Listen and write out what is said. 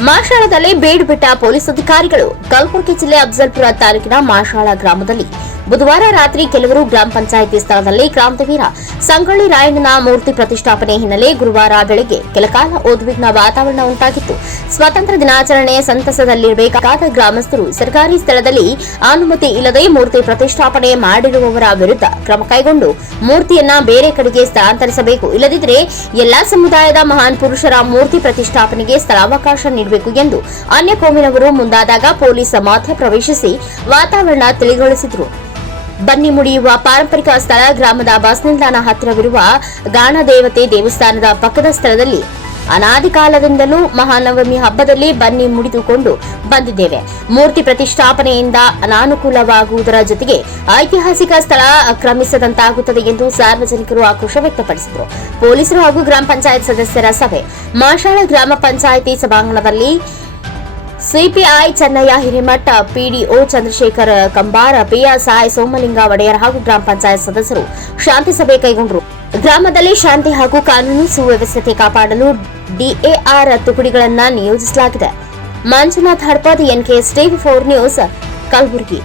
ಮಾಶಾಳದಲ್ಲಿ ಬೀಡ್ಬಿಟ್ಟ ಬಿಟ್ಟ ಪೊಲೀಸ್ ಅಧಿಕಾರಿಗಳು ಕಲಬುರಗಿ ಜಿಲ್ಲೆ ಅಫ್ಜಲ್ಪುರ ತಾಲೂಕಿನ ಮಾಶಾಳ ಗ್ರಾಮದಲ್ಲಿ ಬುಧವಾರ ರಾತ್ರಿ ಕೆಲವರು ಗ್ರಾಮ ಪಂಚಾಯಿತಿ ಸ್ಥಳದಲ್ಲಿ ಕ್ರಾಂತಿವೀರ ಸಂಗೊಳ್ಳಿ ರಾಯಣ್ಣನ ಮೂರ್ತಿ ಪ್ರತಿಷ್ಠಾಪನೆ ಹಿನ್ನೆಲೆ ಗುರುವಾರ ಬೆಳಗ್ಗೆ ಕೆಲಕಾಲ ಉದ್ವಿಗ್ನ ವಾತಾವರಣ ಉಂಟಾಗಿತ್ತು. ಸ್ವಾತಂತ್ರ್ಯ ದಿನಾಚರಣೆ ಸಂತಸದಲ್ಲಿರಬೇಕಾದ ಗ್ರಾಮಸ್ಥರು ಸರ್ಕಾರಿ ಸ್ಥಳದಲ್ಲಿ ಅನುಮತಿ ಇಲ್ಲದೆ ಮೂರ್ತಿ ಪ್ರತಿಷ್ಠಾಪನೆ ಮಾಡಿರುವವರ ವಿರುದ್ಧ ಕ್ರಮ ಕೈಗೊಂಡು ಮೂರ್ತಿಯನ್ನ ಬೇರೆ ಕಡೆಗೆ ಸ್ಥಳಾಂತರಿಸಬೇಕು. ಇಲ್ಲದಿದ್ದರೆ ಎಲ್ಲಾ ಸಮುದಾಯದ ಮಹಾನ್ ಪುರುಷರ ಮೂರ್ತಿ ಪ್ರತಿಷ್ಠಾಪನೆಗೆ ಸ್ಥಳಾವಕಾಶ ನೀಡಬೇಕು ಎಂದು ಅನ್ಯ ಕೋಮಿನವರು ಮುಂದಾದಾಗ ಪೊಲೀಸ್ ಮಧ್ಯ ಪ್ರವೇಶಿಸಿ ವಾತಾವರಣ ತಿಳಿಗೊಳಿಸಿದರು. ಬನ್ನಿ ಮುಡಿಯುವ ಪಾರಂಪರಿಕ ಸ್ಥಳ ಗ್ರಾಮದ ಬಸ್ ನಿಲ್ದಾಣ ಹತ್ತಿರವಿರುವ ಗಾಣದೇವತೆ ದೇವಸ್ಥಾನದ ಪಕ್ಕದ ಸ್ಥಳದಲ್ಲಿ ಅನಾದಿ ಕಾಲದಿಂದಲೂ ಮಹಾನವಮಿ ಹಬ್ಬದಲ್ಲಿ ಬನ್ನಿ ಮುಡಿದುಕೊಂಡು ಬಂದಿದ್ದೇವೆ. ಮೂರ್ತಿ ಪ್ರತಿಷ್ಠಾಪನೆಯಿಂದ ಅನಾನುಕೂಲವಾಗುವುದರ ಜೊತೆಗೆ ಐತಿಹಾಸಿಕ ಸ್ಥಳ ಆಕ್ರಮಿಸದಂತಾಗುತ್ತದೆ ಎಂದು ಸಾರ್ವಜನಿಕರು ಆಕ್ರೋಶ ವ್ಯಕ್ತಪಡಿಸಿದರು. ಪೊಲೀಸರು ಹಾಗೂ ಗ್ರಾಮ ಪಂಚಾಯತ್ ಸದಸ್ಯರ ಸಭೆ. ಮಾಶಾಳ ಗ್ರಾಮ ಪಂಚಾಯಿತಿ ಸಭಾಂಗಣದಲ್ಲಿ CPI Chennayya Hiremath, PDO Chandrashekhar Kambar, PSI Somalinga Odeyar ಹಾಗೂ ಗ್ರಾಮ ಪಂಚಾಯತ್ ಸದಸ್ಯರು ಶಾಂತಿ ಸಭೆ ಕೈಗೊಂಡರು. ಗ್ರಾಮದಲ್ಲಿ ಶಾಂತಿ ಹಾಗೂ ಕಾನೂನು ಸುವ್ಯವಸ್ಥೆ ಕಾಪಾಡಲು ಡಿಎಆರ್ ತುಕಡಿಗಳನ್ನು ನಿಯೋಜಿಸಲಾಗಿದೆ. Manjunath Hadpad, NKS TV four news, Kalaburagi.